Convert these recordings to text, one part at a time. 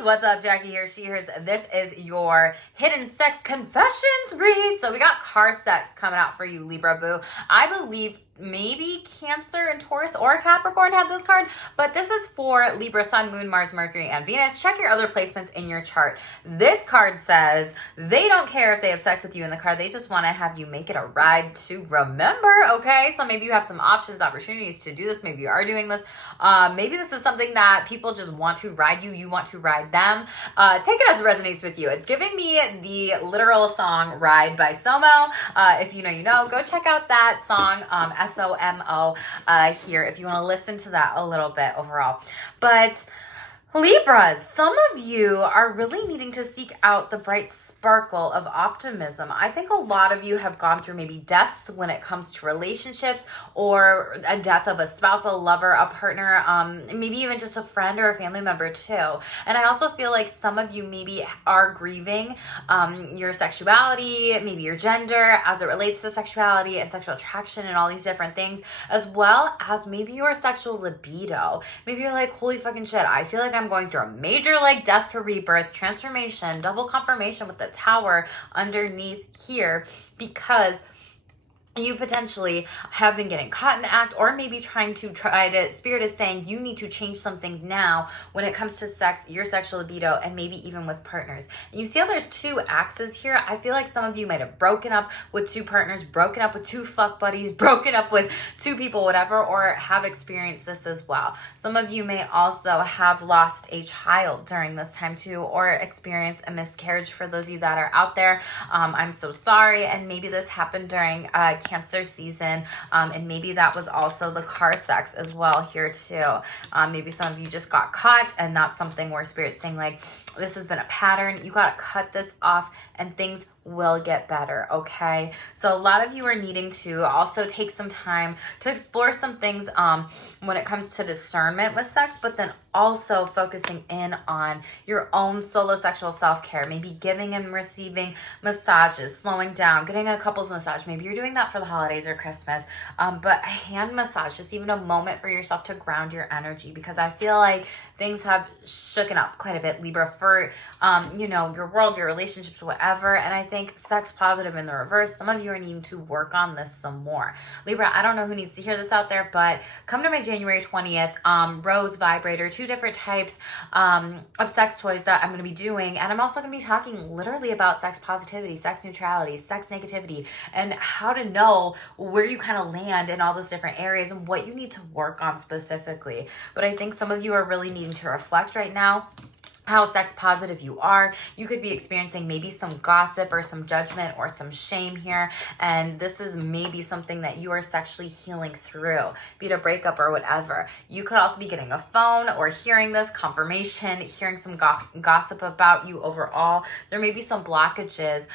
Libras, what's up? Jackie here, she here's. This is your hidden sex confessions read. So we got car sex coming out for you, Libra boo. I believe maybe Cancer and Taurus or Capricorn have this card, but this is for Libra, Sun, Moon, Mars, Mercury, and Venus. Check your other placements in your chart. This card says they don't care if they have sex with you in the car. They just want to have you make it a ride to remember, okay? So maybe you have some options, opportunities to do this. Maybe you are doing this. Maybe this is something that people just want to ride you. You want to ride them. Take it as it resonates with you. It's giving me the literal song Ride by Somo. If you know, you know. Go check out that song, SOMO, here if you want to listen to that a little bit overall. But Libras, some of you are really needing to seek out the bright sparkle of optimism. I think a lot of you have gone through maybe deaths when it comes to relationships, or a death of a spouse, a lover, a partner, maybe even just a friend or a family member too. And I also feel like some of you maybe are grieving your sexuality, maybe your gender as it relates to sexuality and sexual attraction and all these different things, as well as maybe your sexual libido. Maybe you're like, holy fucking shit, I feel like I'm going through a major like death to rebirth, transformation, double confirmation with the tower underneath here, because you potentially have been getting caught in the act, or maybe Spirit is saying you need to change some things now when it comes to sex, your sexual libido, and maybe even with partners. And you see how there's two axes here? I feel like some of you might have broken up with two partners, broken up with two fuck buddies, broken up with two people, whatever, or have experienced this as well. Some of you may also have lost a child during this time too, or experience a miscarriage. For those of you that are out there, I'm so sorry. And maybe this happened during Cancer season, and maybe that was also the car sex as well here too. Maybe some of you just got caught, and that's something where Spirit's saying like, this has been a pattern. You got to cut this off and things will get better, okay? So a lot of you are needing to also take some time to explore some things when it comes to discernment with sex, but then also focusing in on your own solo sexual self-care, maybe giving and receiving massages, slowing down, getting a couples massage. Maybe you're doing that for the holidays or Christmas, but a hand massage, just even a moment for yourself to ground your energy, because I feel like things have shooken up quite a bit, Libra, for your world, your relationships, whatever. And I think sex positive in the reverse, some of you are needing to work on this some more. Libra, I don't know who needs to hear this out there, but come to my January 20th Rose Vibrator, 2 different types of sex toys that I'm going to be doing. And I'm also going to be talking literally about sex positivity, sex neutrality, sex negativity, and how to know where you kind of land in all those different areas and what you need to work on specifically. But I think some of you are really needing to reflect right now how sex positive you are. You could be experiencing maybe some gossip or some judgment or some shame here. And this is maybe something that you are sexually healing through, be it a breakup or whatever. You could also be getting a phone or hearing this confirmation, hearing some gossip about you overall. There may be some blockages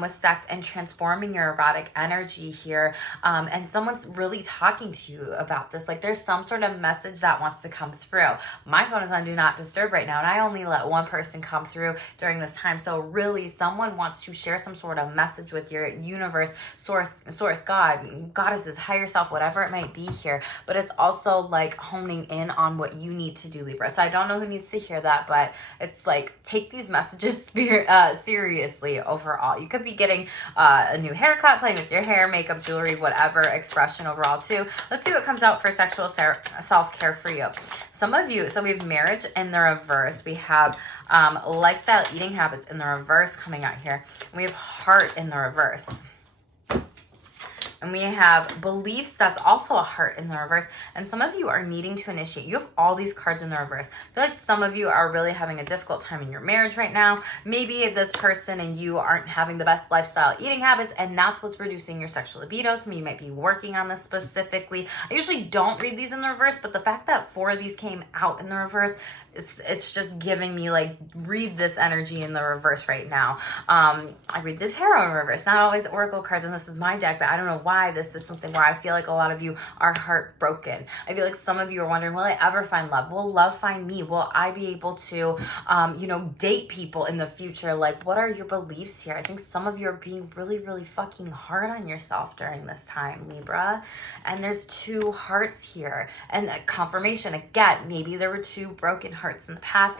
with sex and transforming your erotic energy here. And someone's really talking to you about this. Like there's some sort of message that wants to come through. My phone is on Do Not Disturb right now, and I only let one person come through during this time. So really someone wants to share some sort of message with your universe, source, God, goddesses, higher self, whatever it might be here. But it's also like honing in on what you need to do, Libra. So I don't know who needs to hear that, but it's like, take these messages seriously overall. You could be getting a new haircut, playing with your hair, makeup, jewelry, whatever expression overall too. Let's see what comes out for sexual self-care for you. Some of you, so we have marriage in the reverse. We have lifestyle eating habits in the reverse coming out here. We have heart in the reverse. And we have beliefs, that's also a heart in the reverse. And some of you are needing to initiate. You have all these cards in the reverse. I feel like some of you are really having a difficult time in your marriage right now. Maybe this person and you aren't having the best lifestyle eating habits, and that's what's reducing your sexual libido. Some of you might be working on this specifically. I usually don't read these in the reverse, but the fact that 4 of these came out in the reverse, it's just giving me like, read this energy in the reverse right now. I read this tarot in reverse, not always oracle cards, and this is my deck, but I don't know why why this is something where I feel like a lot of you are heartbroken. I feel like some of you are wondering, will I ever find love? Will love find me? Will I be able to, date people in the future? Like, what are your beliefs here? I think some of you are being really, really fucking hard on yourself during this time, Libra. And there's two hearts here. And confirmation, again, maybe there were two broken hearts in the past,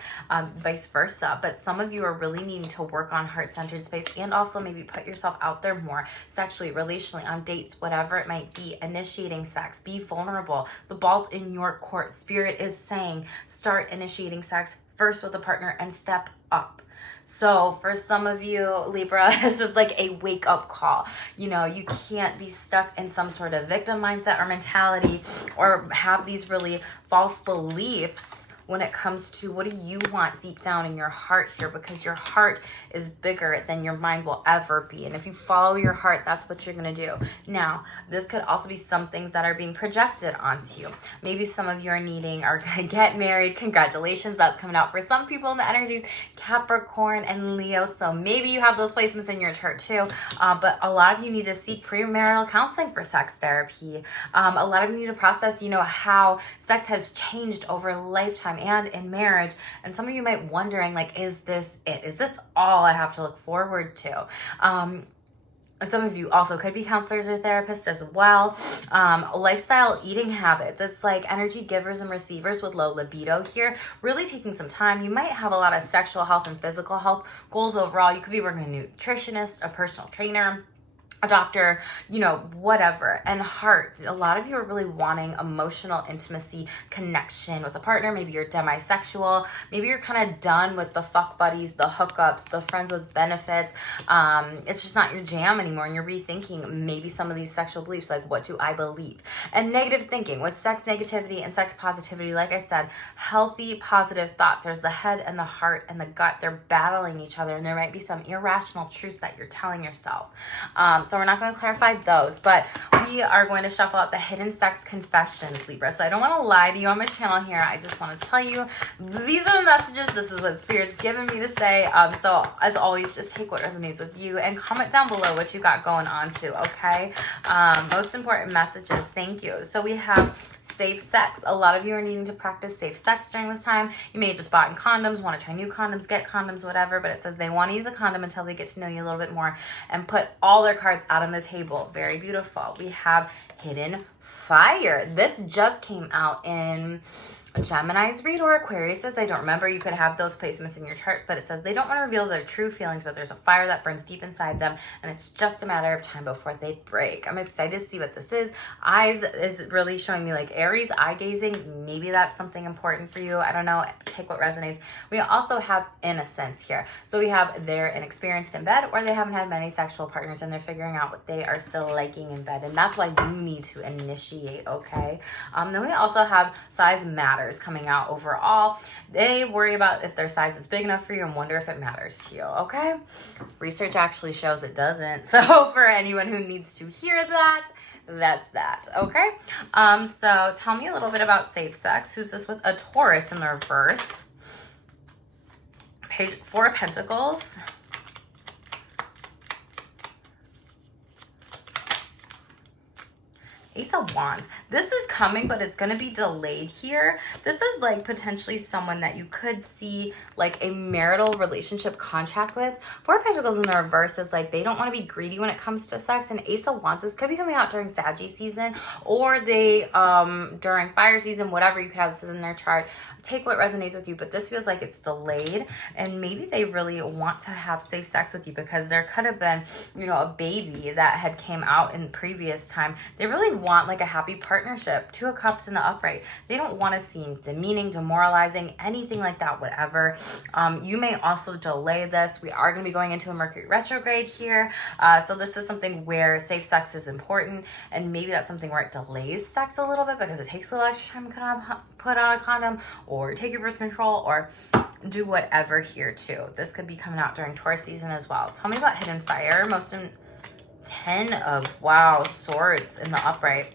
vice versa. But some of you are really needing to work on heart-centered space and also maybe put yourself out there more sexually, relationally, on dates, whatever it might be, initiating sex, be vulnerable. The ball's in your court. Spirit is saying start initiating sex first with a partner and step up. So for some of you, Libra, this is like a wake-up call. You can't be stuck in some sort of victim mindset or mentality or have these really false beliefs when it comes to what do you want deep down in your heart here, because your heart is bigger than your mind will ever be. And if you follow your heart, that's what you're going to do. Now, this could also be some things that are being projected onto you. Maybe some of you are going to get married. Congratulations. That's coming out for some people in the energies, Capricorn and Leo. So maybe you have those placements in your chart too. But a lot of you need to seek premarital counseling for sex therapy. A lot of you need to process, how sex has changed over a lifetime and in marriage. And some of you might wondering, like, is this it? Is this all I have to look forward to? Some of you also could be counselors or therapists as well. Lifestyle eating habits. It's like energy givers and receivers with low libido here. Really taking some time. You might have a lot of sexual health and physical health goals overall. You could be working with a nutritionist, a personal trainer, a doctor, whatever. And heart, a lot of you are really wanting emotional intimacy, connection with a partner. Maybe you're demisexual. Maybe you're kind of done with the fuck buddies, the hookups, the friends with benefits. It's just not your jam anymore. And you're rethinking maybe some of these sexual beliefs, like, what do I believe? And negative thinking with sex negativity and sex positivity. Like I said, healthy, positive thoughts. There's the head and the heart and the gut. They're battling each other. And there might be some irrational truths that you're telling yourself. So we're not going to clarify those, but we are going to shuffle out the hidden sex confessions, Libra. So I don't want to lie to you on my channel here. I just want to tell you, these are the messages. This is what Spirit's given me to say. So as always, just take what resonates with you and comment down below what you got going on too, okay? Most important messages. Thank you. So we have safe sex. A lot of you are needing to practice safe sex during this time. You may have just bought in condoms, want to try new condoms, get condoms, whatever, but it says they want to use a condom until they get to know you a little bit more and put all their cards out on the table. Very beautiful. We have hidden fire. This just came out in Gemini's read or Aquarius's. I don't remember. You could have those placements in your chart, but it says they don't want to reveal their true feelings, but there's a fire that burns deep inside them, and it's just a matter of time before they break. I'm excited to see what this is. Eyes is really showing me like Aries, eye gazing. Maybe that's something important for you. I don't know. Take what resonates. We also have innocence here. So we have they're inexperienced in bed, or they haven't had many sexual partners and they're figuring out what they are still liking in bed. And that's why you need to initiate, okay? Then we also have size matters coming out overall. They worry about if their size is big enough for you and wonder if it matters to you, okay? Research actually shows it doesn't. So for anyone who needs to hear that, that's that, okay? So tell me a little bit about safe sex. Who's this with? A Taurus in the reverse. Page 4 of Pentacles. Ace of Wands. This is coming, but it's going to be delayed here. This is like potentially someone that you could see like a marital relationship contract with. Four of Pentacles in the reverse is like they don't want to be greedy when it comes to sex. And Ace of Wands, this could be coming out during Sagittarius season, or they during fire season, whatever. You could have this in their chart. Take what resonates with you, but this feels like it's delayed, and maybe they really want to have safe sex with you because there could have been, a baby that had came out in previous time. They really want like a happy partnership. Two of Cups in the upright. They don't want to seem demeaning, demoralizing, anything like that, whatever. You may also delay this. We are going to be going into a Mercury retrograde here. So this is something where safe sex is important, and maybe that's something where it delays sex a little bit because it takes a little extra time to put on a condom or take your birth control or do whatever here too. This could be coming out during Taurus season as well. Tell me about hidden fire. Most in 10 of, wow, swords in the upright.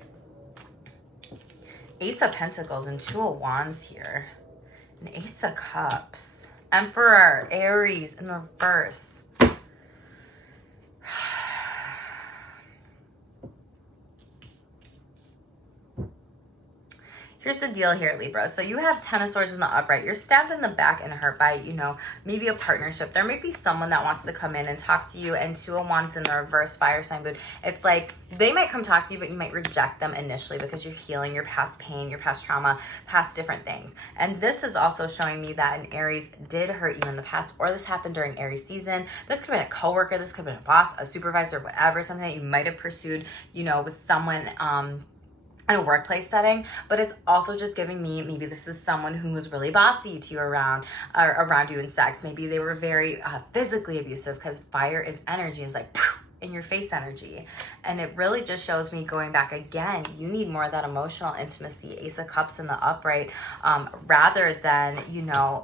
Ace of Pentacles and Two of Wands here. And Ace of Cups. Emperor, Aries in reverse. Here's the deal here, Libra. So you have 10 of Swords in the upright. You're stabbed in the back and hurt by, maybe a partnership. There may be someone that wants to come in and talk to you, and Two of Wands in the reverse, fire sign mood. It's like they might come talk to you, but you might reject them initially because you're healing your past pain, your past trauma, past different things. And this is also showing me that an Aries did hurt you in the past, or this happened during Aries season. This could have been a coworker, this could have been a boss, a supervisor, whatever, something that you might have pursued, with someone, in a workplace setting, but it's also just giving me, maybe this is someone who was really bossy to you around you in sex. Maybe they were very physically abusive, because fire is energy. It's like in your face energy. And it really just shows me, going back again, you need more of that emotional intimacy. Ace of Cups in the upright, rather than,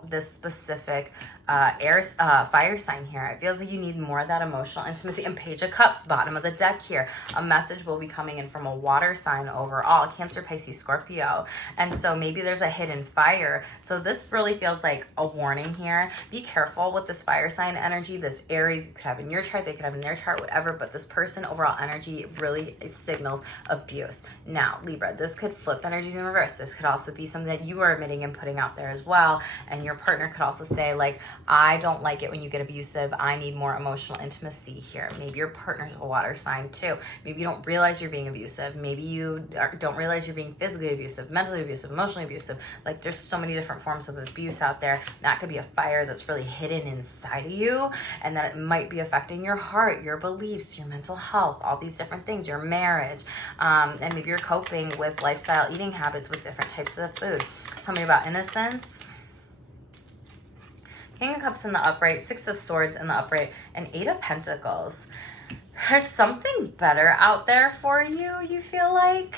this specific fire sign here. It feels like you need more of that emotional intimacy. And Page of Cups, bottom of the deck here. A message will be coming in from a water sign overall, Cancer, Pisces, Scorpio. And so maybe there's a hidden fire. So this really feels like a warning here. Be careful with this fire sign energy. This Aries, you could have in your chart, they could have in their chart, whatever, but this person overall energy really signals abuse. Now, Libra, this could flip the energies in reverse. This could also be something that you are admitting and putting out there as well. And your partner could also say, like, I don't like it when you get abusive. I need more emotional intimacy here. Maybe your partner's a water sign too. Maybe you don't realize you're being abusive. Maybe you don't realize you're being physically abusive, mentally abusive, emotionally abusive. Like, there's so many different forms of abuse out there. That could be a fire that's really hidden inside of you, and that it might be affecting your heart, your beliefs, your mental health, all these different things, your marriage. And maybe you're coping with lifestyle eating habits with different types of food. Tell me about innocence. King of Cups in the upright, Six of Swords in the upright, and Eight of Pentacles. There's something better out there for you, you feel like?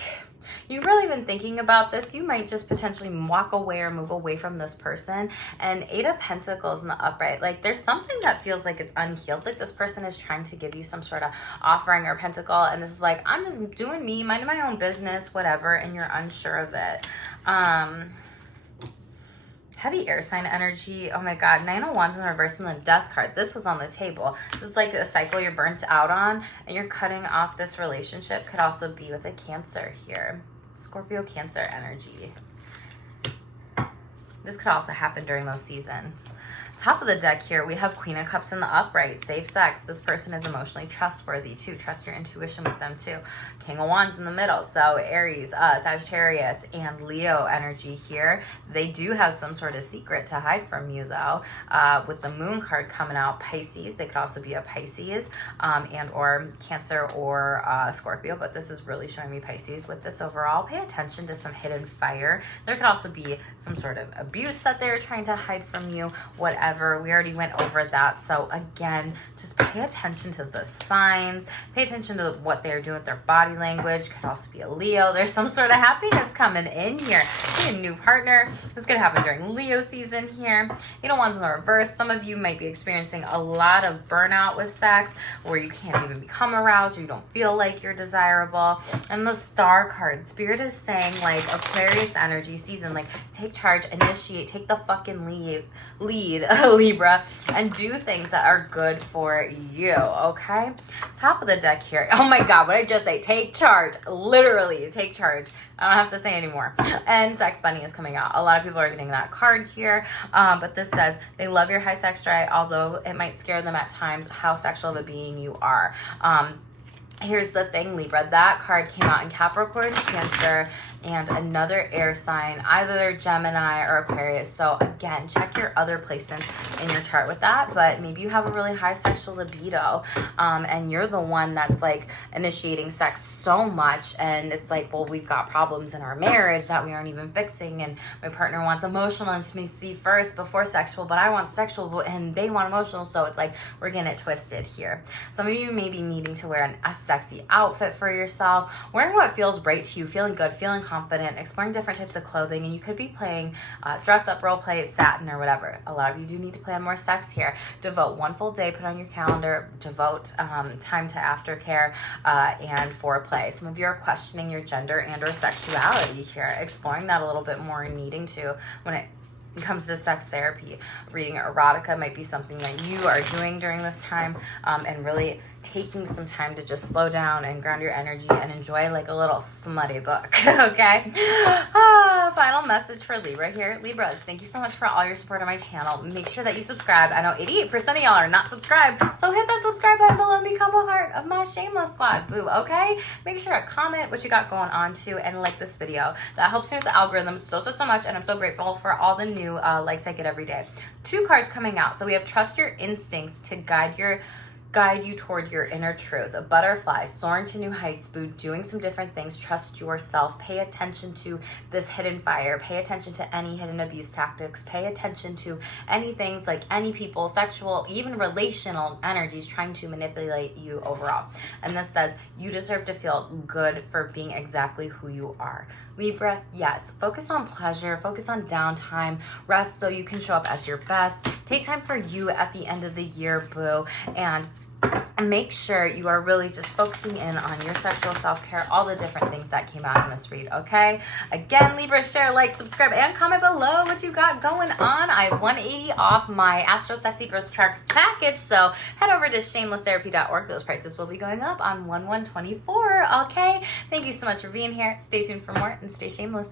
You've really been thinking about this. You might just potentially walk away or move away from this person. And Eight of Pentacles in the upright, like, there's something that feels like it's unhealed. Like, this person is trying to give you some sort of offering or pentacle, and this is like, I'm just doing me, minding my own business, whatever, and you're unsure of it. Heavy air sign energy. Oh my God. Nine of Wands in the reverse and the Death card. This was on the table. This is like a cycle you're burnt out on, and you're cutting off this relationship. Could also be with a Cancer here. Scorpio, Cancer energy. This could also happen during those seasons. Top of the deck here, we have Queen of Cups in the upright. Safe sex. This person is emotionally trustworthy too. Trust your intuition with them too. King of Wands in the middle. So Aries, Sagittarius, and Leo energy here. They do have some sort of secret to hide from you though. With the Moon card coming out, Pisces. They could also be a Pisces and or Cancer or Scorpio. But this is really showing me Pisces with this overall. Pay attention to some hidden fire. There could also be some sort of abuse that they're trying to hide from you. Whatever. We already went over that. So again, just pay attention to the signs. Pay attention to what they're doing with their body language. Could also be a Leo. There's some sort of happiness coming in here. Be a new partner. This could happen during Leo season here. Eight of Wands in the reverse. Some of you might be experiencing a lot of burnout with sex, where you can't even become aroused, or you don't feel like you're desirable. And the Star card, Spirit is saying, like, Aquarius energy season, like, take charge, initiate, take the fucking lead, Libra, and do things that are good for you, okay? Top of the deck here. Oh my God, what did I just say? Take charge. Literally, take charge. I don't have to say anymore. And Sex Bunny is coming out. A lot of people are getting that card here, but this says they love your high sex drive, although it might scare them at times how sexual of a being you are. Here's the thing, Libra. That card came out in Capricorn, Cancer, and another air sign, either Gemini or Aquarius. So again, check your other placements in your chart with that, but maybe you have a really high sexual libido, and you're the one that's like initiating sex so much, and it's like, well, we've got problems in our marriage that we aren't even fixing, and my partner wants emotional intimacy first before sexual, but I want sexual and they want emotional, so it's like we're getting it twisted here. Some of you may be needing to wear a sexy outfit for yourself, wearing what feels right to you, feeling good, feeling confident, exploring different types of clothing, and you could be playing dress up, role play, satin, or whatever. A lot of you do need to plan more sex here. Devote one full day, put on your calendar, devote time to aftercare and foreplay. Some of you are questioning your gender and or sexuality here, exploring that a little bit more and needing to when it comes to sex therapy. Reading erotica might be something that you are doing during this time, and really taking some time to just slow down and ground your energy and enjoy like a little smutty book, okay? Final message for Libra here. Libras, thank you so much for all your support on my channel. Make sure that you subscribe. I know 88% of y'all are not subscribed, so hit that subscribe button below and become a part of my Shameless squad, boo, okay? Make sure to comment what you got going on too and like this video. That helps me with the algorithm so much, and I'm so grateful for all the new likes I get every day. 2 cards coming out. So we have trust your instincts to guide you toward your inner truth. A butterfly soaring to new heights, boo, doing some different things. Trust yourself. Pay attention to this hidden fire. Pay attention to any hidden abuse tactics. Pay attention to any things like any people, sexual, even relational energies trying to manipulate you overall. And this says you deserve to feel good for being exactly who you are. Libra, yes, focus on pleasure, focus on downtime, rest so you can show up as your best. Take time for you at the end of the year, boo, and make sure you are really just focusing in on your sexual self-care, all the different things that came out in this read, okay? Again, Libra, share, like, subscribe, and comment below what you got going on. I have $180 off my Astro Sexy Birth Chart package, so head over to shamelesstherapy.org. Those prices will be going up on 1/1/24, okay? Thank you so much for being here. Stay tuned for more and stay shameless.